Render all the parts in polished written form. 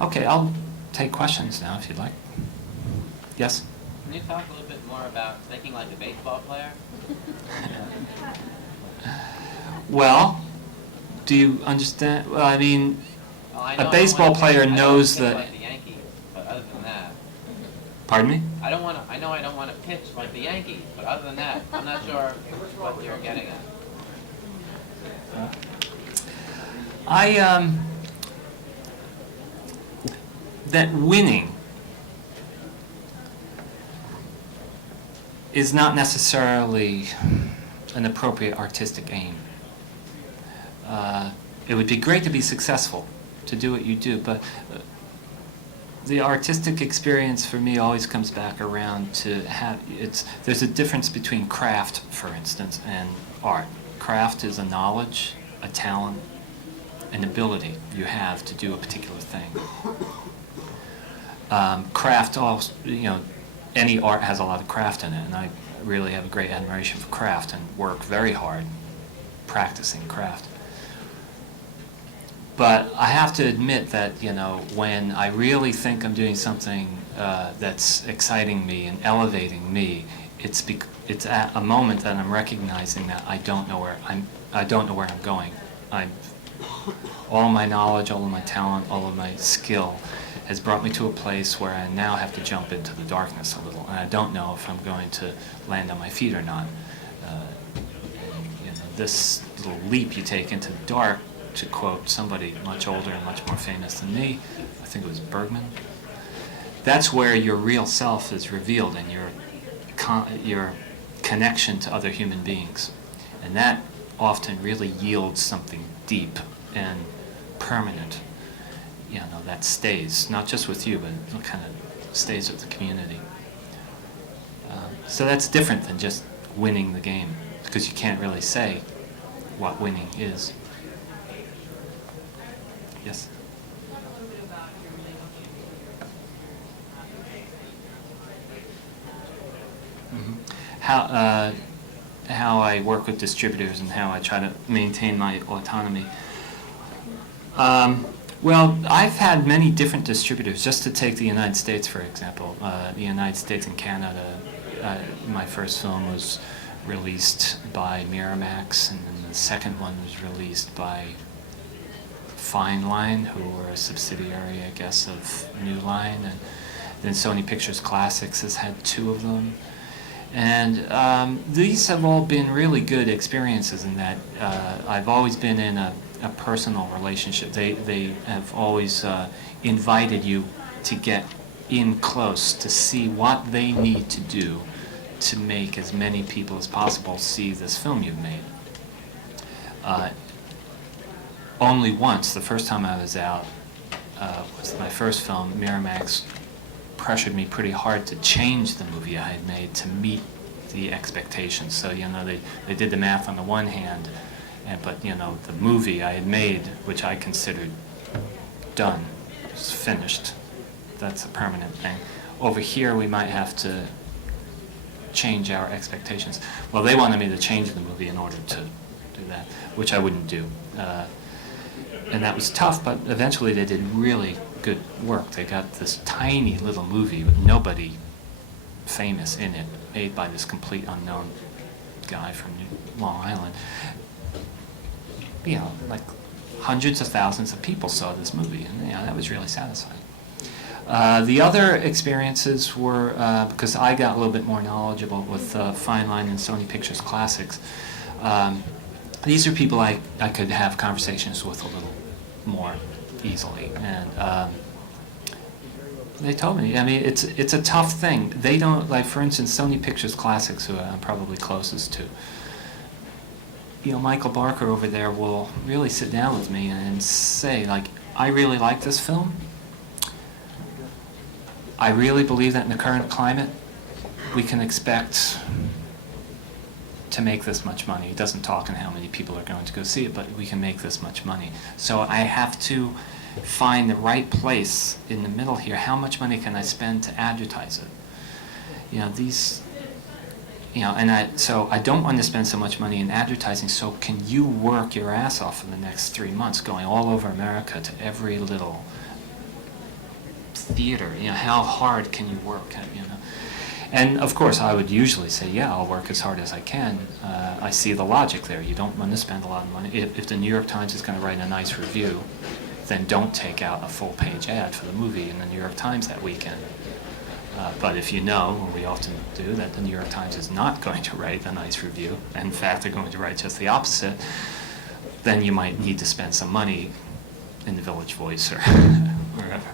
Okay, I'll take questions now if you'd like. Yes? Can you talk a little bit more about thinking like a baseball player? Well, do you understand? Well, I mean, Well, I a know I baseball don't wanna player think, knows I don't that. want to pitch like the Yankees, but other than that, Pardon me? I don't want to. I know I don't want to pitch like the Yankees, but other than that, I'm not sure what you're getting at. I that winning is not necessarily an appropriate artistic aim. It would be great to be successful, to do what you do, but the artistic experience for me always comes back around to have there's a difference between craft, for instance, and art. Craft is a knowledge, a talent, an ability you have to do a particular thing. Craft also, any art has a lot of craft in it, and I really have a great admiration for craft and work very hard practicing craft. But I have to admit that, when I really think I'm doing something that's exciting me and elevating me, it's at a moment that I'm recognizing that I don't know where I'm going. All my knowledge, all of my talent, all of my skill has brought me to a place where I now have to jump into the darkness a little, and I don't know if I'm going to land on my feet or not. This little leap you take into the dark, to quote somebody much older and much more famous than me, I think it was Bergman, that's where your real self is revealed and your connection to other human beings. And that often really yields something deep and permanent, that stays, not just with you, but it kind of stays with the community. So that's different than just winning the game, because you can't really say what winning is. Yes? Talk a little bit about your relationship. How I work with distributors and how I try to maintain my autonomy. Well, I've had many different distributors. Just to take the United States, for example, the United States and Canada, my first film was released by Miramax, and then the second one was released by Fine Line, who were a subsidiary, I guess, of New Line, and then Sony Pictures Classics has had two of them. And these have all been really good experiences in that I've always been in a personal relationship. They have always invited you to get in close to see what they need to do to make as many people as possible see this film you've made. Only once, the first time I was out, was my first film, Miramax pressured me pretty hard to change the movie I had made to meet the expectations. So, they did the math on the one hand, but, the movie I had made, which I considered done, was finished. That's a permanent thing. Over here, we might have to change our expectations. Well, they wanted me to change the movie in order to do that, which I wouldn't do. And that was tough, but eventually they did really good work. They got this tiny little movie with nobody famous in it, made by this complete unknown guy from Long Island. Like hundreds of thousands of people saw this movie, and that was really satisfying. The other experiences were, because I got a little bit more knowledgeable with Fine Line and Sony Pictures Classics, these are people I could have conversations with a little more easily. And they told me, it's a tough thing. They don't, like, for instance, Sony Pictures Classics, who I'm probably closest to, Michael Barker over there will really sit down with me and say, like, I really like this film. I really believe that in the current climate, we can expect to make this much money. He doesn't talk on how many people are going to go see it, but we can make this much money. So I have to find the right place in the middle here. How much money can I spend to advertise it? So I don't want to spend so much money in advertising, so can you work your ass off for the next 3 months going all over America to every little theater. You know, how hard can you work? You know, and of course, I would usually say, yeah, I'll work as hard as I can. I see the logic there. You don't want to spend a lot of money. If the New York Times is going to write a nice review, then don't take out a full-page ad for the movie in the New York Times that weekend. But if you know, and we often do, that the New York Times is not going to write a nice review, and in fact they're going to write just the opposite, then you might need to spend some money in the Village Voice or wherever.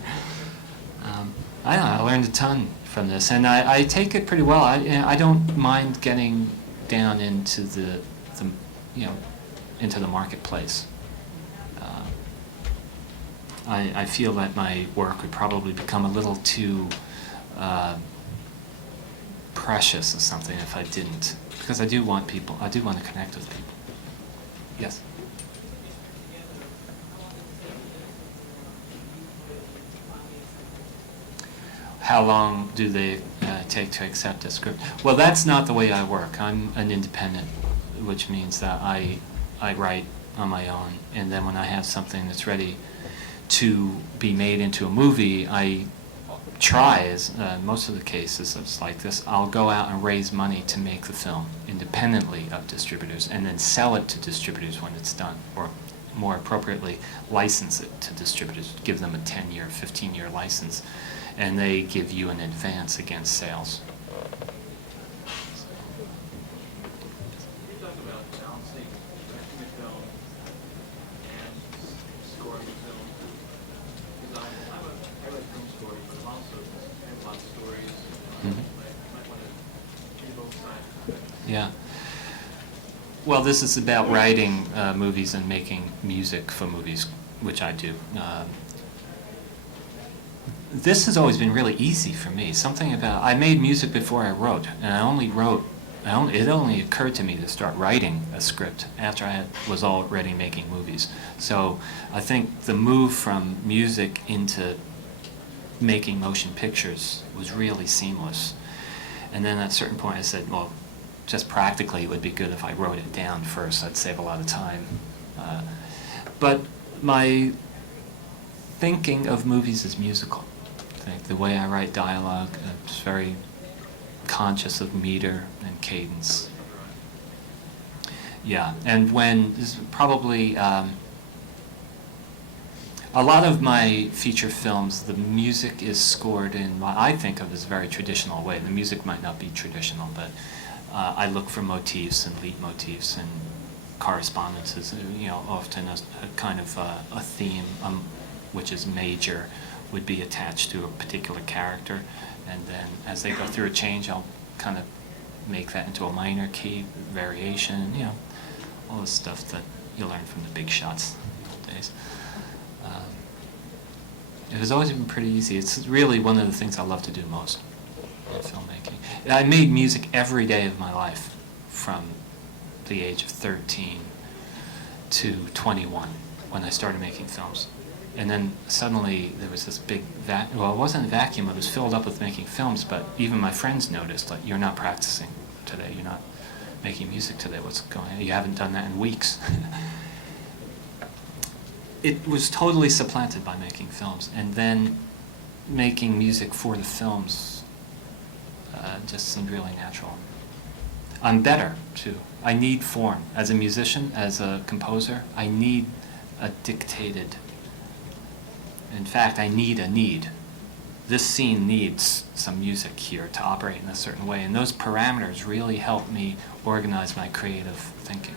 I don't know, I learned a ton from this, and I take it pretty well. I don't mind getting down into the you know, into the marketplace. I feel that my work would probably become a little too precious or something if I didn't, because I do want to connect with people. Yes? How long do they take to accept a script? Well, that's not the way I work. I'm an independent, which means that I write on my own, and then when I have something that's ready to be made into a movie, I try, as most of the cases it's like this, I'll go out and raise money to make the film independently of distributors and then sell it to distributors when it's done, or more appropriately, license it to distributors, give them a 10-year, 15-year license, and they give you an advance against sales. You talk about balancing directing a film and scoring a film. Because I write film stories, but I'm also have a lot of stories. Mhm. You might want to do both sides. Yeah. Well, this is about writing movies and making music for movies, which I do. This has always been really easy for me. Something about, I made music before I wrote, and it only occurred to me to start writing a script after I was already making movies. So I think the move from music into making motion pictures was really seamless. And then at a certain point I said, well, just practically it would be good if I wrote it down first. I'd save a lot of time. But my thinking of movies is musical. I think the way I write dialogue, I'm just very conscious of meter and cadence. Yeah, and when this is probably a lot of my feature films, the music is scored in what I think of as a very traditional way. The music might not be traditional, but I look for motifs and leitmotifs and correspondences. You know, often a kind of a theme, which is major, would be attached to a particular character, and then as they go through a change, I'll kind of make that into a minor key variation. You know, all the stuff that you learn from the big shots in the old days. It has always been pretty easy. It's really one of the things I love to do most in filmmaking. I made music every day of my life from the age of 13 to 21 when I started making films. And then suddenly there was this big well, it wasn't a vacuum, it was filled up with making films, but even my friends noticed, like, you're not practicing today, you're not making music today, what's going on? You haven't done that in weeks. It was totally supplanted by making films, and then making music for the films just seemed really natural. I'm better, too. I need form. As a musician, as a composer, I need a dictated. In fact, I need a need. This scene needs some music here to operate in a certain way, and those parameters really help me organize my creative thinking.